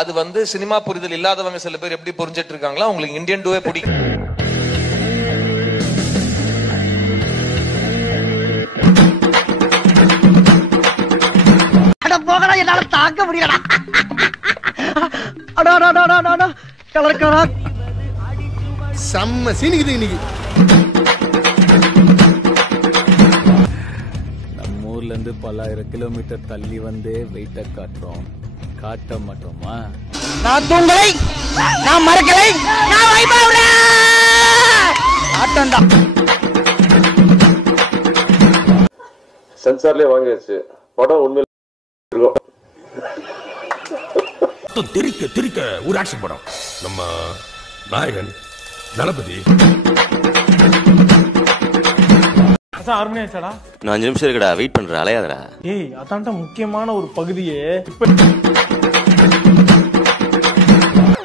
அது வந்து சினிமா புரிதல் இல்லாதவங்க சில பேர் எப்படி புரிஞ்சிட்டு இருக்காங்களா, உங்களுக்கு இந்தியன் டூவே பிடிக்கும். போகலாம், என்னால தாக்க முடியலடா. கலர்காரா செம்ம சீனிக்குது இன்னைக்கு. நம்ம ஊர்ல இருந்து பல்லாயிரம் கிலோமீட்டர் தள்ளி வந்து வெயிட்ட காட்டுறோம், காட்ட மாட்டோமா? நான் தூங்கலை, நான் மறக்கலை, நான் வைபாவுடா ஆட்டண்டா. சென்சார்லயே வாங்கியாச்சு படம். உண்மையில திரிக்க திரிக்க ஒரு ஆக்ஷன் படம். நம்ம நாயகன் தளபதி 6 மணி ஆச்சாடா. நான் 5 நிமிஷம் இருக்கடா, வெயிட் பண்ற, அலையாதடா. ஏய் அதான்டா முக்கியமான ஒரு பகுதியே.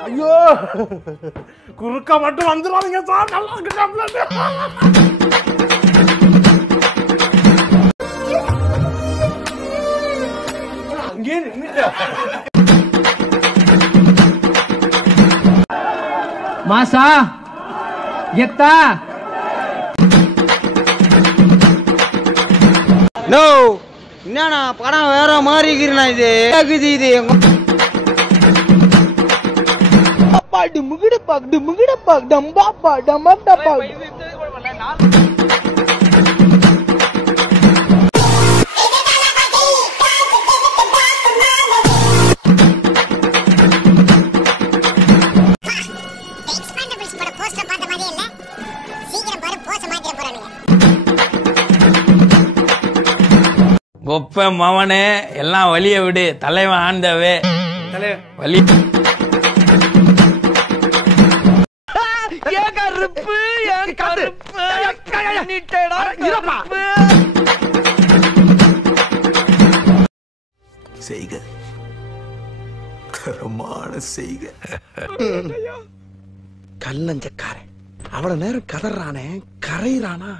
ஐயோ குறுக்கா மட்டும் வந்துருவாங்க சார். நல்லா இருக்கு. அங்கே மாசா எத்தா நோ என்னண்ணா படம் வேற மாதிரி இருக்கிறா. இது பாடு முகிடப்பாக் முகிடப்பாக் டம்பாப்பா டம்பாப்பா. ஒப்ப மவனே எல்லாம் வழிய விடு, தலைவன் ஆண்டவே வழி. செய்க தரமான செய்க. கல்லஞ்சக்காரன் அவ்வளவு நேரம் கதறானே, கரையிறானா?